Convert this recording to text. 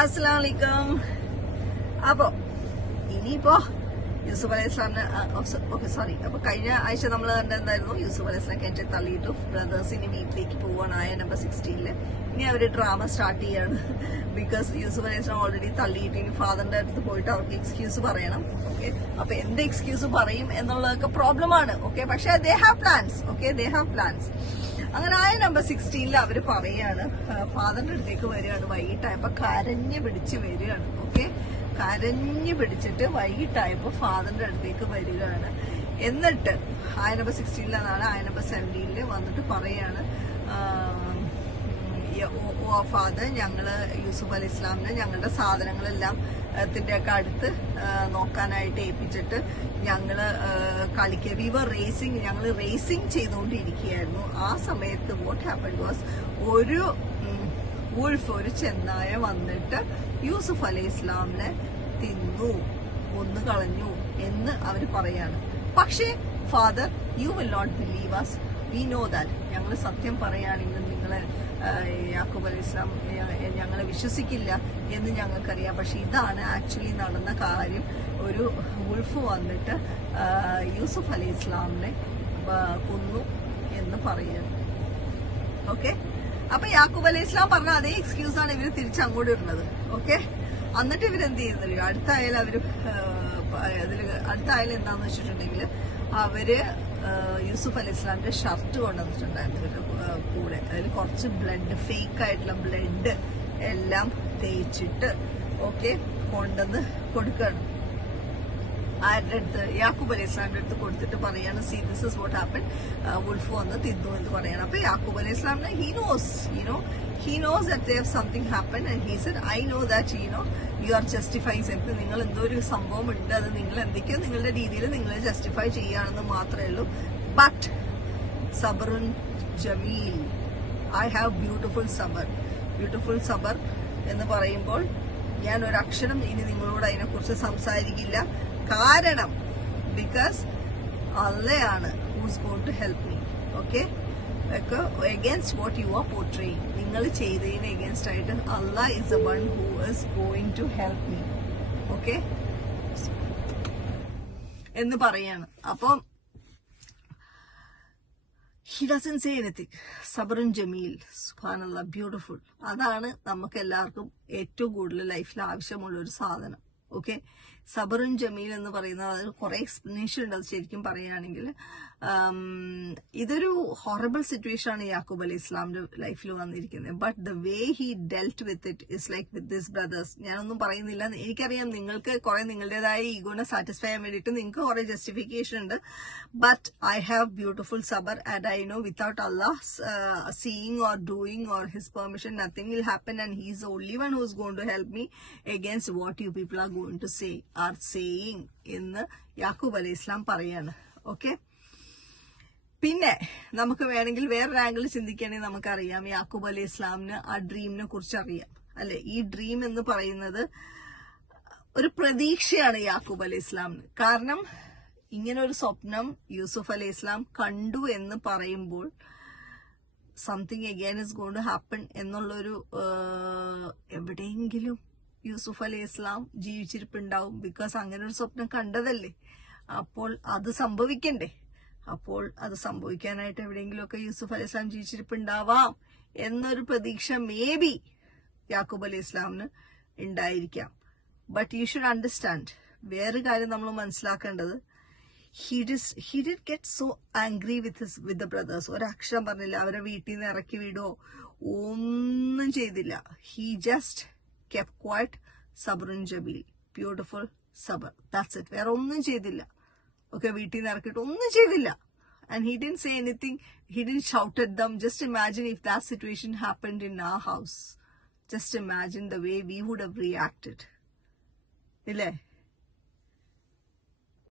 അസ്സലാമലൈക്കും. അപ്പോ ഇനിയിപ്പോ യൂസുഫ് അലൈഹി ഇസ്ലാമിന് അപ്പൊ കഴിഞ്ഞ ആഴ്ച നമ്മൾ കണ്ടെന്തായിരുന്നു, യൂസുഫ് അലൈഹി ഇസ്ലാം കിണറ്റിൽ തള്ളിയിട്ടു ബ്രദേഴ്സിന്റെ വീട്ടിലേക്ക് പോവാണ്. ആയ നമ്പർ 16 ഇനി അവര് ഡ്രാമ സ്റ്റാർട്ട് ചെയ്യാണ്. ബിക്കോസ് യൂസുഫ് അലൈഹി ഇസ്ലാം ഓൾറെഡി തള്ളിയിട്ട് ഇനി ഫാദറിന്റെ അടുത്ത് പോയിട്ട് അവർക്ക് എക്സ്ക്യൂസ് പറയണം. ഓക്കെ, അപ്പൊ എന്ത് എക്സ്ക്യൂസ് പറയും എന്നുള്ളതൊക്കെ പ്രോബ്ലമാണ്. ഓക്കെ, പക്ഷെ they have plans. Okay, they have plans. അങ്ങനെ ആയ നമ്പർ 16 അവര് പറയാണ്, ഫാദറിന്റെ അടുത്തേക്ക് വരികയാണ്. വൈകിട്ടായപ്പോ കരഞ്ഞു പിടിച്ച് വരികയാണ്. ഓക്കെ, കരഞ്ഞു പിടിച്ചിട്ട് വൈകിട്ടായപ്പോ ഫാദറിന്റെ അടുത്തേക്ക് വരികയാണ്. എന്നിട്ട് ആയ നമ്പർ 16 ആയ നമ്പർ 17 വന്നിട്ട് പറയാണ്, ഓ ഫാദർ, ഞങ്ങള് യൂസുഫ് അലൈഹി ഇസ്ലാമിന് ഞങ്ങളുടെ സാധനങ്ങളെല്ലാം ത്തിന്റെയൊക്കെ അടുത്ത് നോക്കാനായിട്ട് ഏൽപ്പിച്ചിട്ട് ഞങ്ങള് ഞങ്ങള് റേസിംഗ് ചെയ്തുകൊണ്ടിരിക്കുകയായിരുന്നു. ആ സമയത്ത് വാട്ട് ഹാപ്പൻഡ് വാസ്, ഒരു ചെന്നായ വന്നിട്ട് യൂസുഫ് അലൈഹി ഇസ്ലാമിനെ കൊന്നു കളഞ്ഞു എന്ന് അവര് പറയാണ്. പക്ഷേ father, you will not believe us, we know that. ഞങ്ങൾ സത്യം പറയുകയാണെങ്കിൽ നിങ്ങളെ യാക്കൂബ് അലൈഹി ഇസ്ലാം ഞങ്ങളെ വിശ്വസിക്കില്ല എന്ന് ഞങ്ങൾക്കറിയാം. പക്ഷെ ഇതാണ് ആക്ച്വലി നടന്ന കാര്യം. ഒരു വുൾഫ് വന്നിട്ട് യൂസുഫ് അലൈഹി ഇസ്ലാമിനെ കൊന്നു എന്ന് പറയുന്നു. ഓക്കെ, അപ്പൊ യാക്കൂബ് അലൈഹി ഇസ്ലാം പറഞ്ഞ അതേ എക്സ്ക്യൂസ് ആണ് ഇവര് തിരിച്ചങ്ങോട്ട് ഇടുന്നത്. ഓക്കെ, എന്നിട്ട് ഇവരെന്ത് ചെയ്യുന്നില്ല, അടുത്ത ആയാലും എന്താന്ന് വെച്ചിട്ടുണ്ടെങ്കിൽ അവര് യൂസുഫ് അലൈഹി ഇസ്ലാമിന്റെ ഷർട്ട് കൊണ്ടുവന്നിട്ടുണ്ടായിരുന്നു ഇവരുടെ കൂടെ. അതിൽ കുറച്ച് ബ്ലഡ്, ഫേക്ക് ആയിട്ടുള്ള ബ്ലഡ് എല്ലാം തേച്ചിട്ട് ഓക്കെ കൊണ്ടുവന്ന് കൊടുക്കുകയാണ്. ആരുടെ അടുത്ത്? യാക്കൂബ് അലൈഹി ഇസ്ലാമിന്റെ അടുത്ത് കൊടുത്തിട്ട് പറയാണ്, see this is what happen, wolf വന്ന് തിന്നു എന്ന് പറയാണ്. അപ്പൊ യാക്കൂബ് അലൈഹി ഇസ്ലാമിന് he knows that there something happened and he said, I know that you are justifying something. നിങ്ങൾ എന്തോ ഒരു സംഭവം ഉണ്ട്, അത് നിങ്ങൾ എന്തൊക്കെയോ നിങ്ങളുടെ രീതിയിൽ നിങ്ങൾ ജസ്റ്റിഫൈ ചെയ്യാണെന്ന് മാത്രമേ ഉള്ളൂ. ബട്ട് സബറുൻ ജമീൽ, ഐ ഹാവ് ബ്യൂട്ടിഫുൾ സബർ എന്ന് പറയുമ്പോൾ ഞാൻ ഒരു അക്ഷരം ഇനി നിങ്ങളോട് അതിനെക്കുറിച്ച് സംസാരിക്കില്ല. കാരണം ബിക്കോസ് അള്ളയാണ് who's going to help me. Okay, against what you are portraying, നിങ്ങൾ ചെയ്തതിന് അഗേൻസ്റ്റ് ആയിട്ട് Allah is the one who is going to help me. Okay എന്ന് പറയാണ്. അപ്പം he doesn't say anything. സബറുൻ ജമീൽ, സുബ്ഹാനല്ലാഹ്, ബ്യൂട്ടിഫുൾ. അതാണ് നമുക്ക് എല്ലാവർക്കും ഏറ്റവും കൂടുതൽ ലൈഫിൽ ആവശ്യമുള്ള ഒരു സാധനം. ഓക്കെ, സബറുൻ ജമീൽ എന്ന് പറയുന്നത് അതിന് കുറെ എക്സ്പ്ലനേഷൻ ഉണ്ട്. അത് ശരിക്കും പറയുകയാണെങ്കിൽ ഇതൊരു ഹൊറബിൾ സിറ്റുവേഷൻ ആണ് യാക്കൂബ് അലൈഹി ഇസ്ലാമിന്റെ ലൈഫിൽ വന്നിരിക്കുന്നത്. But the way he delt with it is like with this brothers. ഞാനൊന്നും പറയുന്നില്ല, എനിക്കറിയാം നിങ്ങൾക്ക് കുറെ നിങ്ങളുടേതായ ഈഗോനെ സാറ്റിസ്ഫൈ ചെയ്യാൻ വേണ്ടിയിട്ട് നിങ്ങൾക്ക് കുറെ ജസ്റ്റിഫിക്കേഷൻ ഉണ്ട്. ബട്ട് ഐ ഹാവ് ബ്യൂട്ടിഫുൾ സബർ and I know without Allah seeing or doing or his permission nothing will happen, and he is the only one who is going to help me against what you people are going to say are saying എന്ന് യാക്കൂബ് അലൈഹി ഇസ്ലാം പറയാണ്. Okay, പിന്നെ നമുക്ക് വേണമെങ്കിൽ വേറൊരു angle ചിന്തിക്കുകയാണെങ്കിൽ നമുക്കറിയാം യാക്കൂബ് അലൈഹി ഇസ്ലാമിന് ആ ഡ്രീമിനെ കുറിച്ച് അറിയാം, അല്ലെ? ഈ ഡ്രീം എന്ന് പറയുന്നത് ഒരു പ്രതീക്ഷയാണ് യാക്കൂബ് അലൈഹി ഇസ്ലാമിന്. കാരണം ഇങ്ങനെ ഒരു സ്വപ്നം യൂസുഫ് അലൈഹി ഇസ്ലാം കണ്ടു എന്ന് പറയുമ്പോൾ something again is going to happen എന്നുള്ളൊരു എവിടെയെങ്കിലും യൂസുഫ് അലൈഹി ഇസ്ലാം ജീവിച്ചിരിപ്പുണ്ടാവും. ബിക്കോസ് അങ്ങനെ ഒരു സ്വപ്നം കണ്ടതല്ലേ. അപ്പോൾ അത് സംഭവിക്കണ്ടേ? അപ്പോൾ അത് സംഭവിക്കാനായിട്ട് എവിടെയെങ്കിലുമൊക്കെ യൂസുഫ് അലൈഹി ഇസ്ലാം ജീവിച്ചിരിപ്പുണ്ടാവാം എന്നൊരു പ്രതീക്ഷ മേ ബി യാക്കൂബ് അലൈഹി ഇസ്ലാമിന് ഉണ്ടായിരിക്കാം. ബട്ട് യു ഷുഡ് അണ്ടർസ്റ്റാൻഡ്, വേറെ കാര്യം നമ്മൾ മനസ്സിലാക്കേണ്ടത്, he did get so angry with the brothers. ഒരക്ഷരം പറഞ്ഞില്ല, അവരെ വീട്ടിൽ നിന്ന് ഇറക്കി വിടോ ഒന്നും ചെയ്തില്ല. he just kept quiet. സബറുൻ ജമീൽ, ബ്യൂട്ടിഫുൾ സബർ, that's it. വേറെ ഒന്നും ചെയ്തില്ല. ഓക്കെ, വീട്ടിൽ നിന്ന് ഇറക്കിയിട്ട് ഒന്നും ചെയ്തില്ല. and he didn't say anything, he didn't shout at them. Just imagine if that situation happened in our house. Just imagine the way we would have reacted. ഇല്ലേ?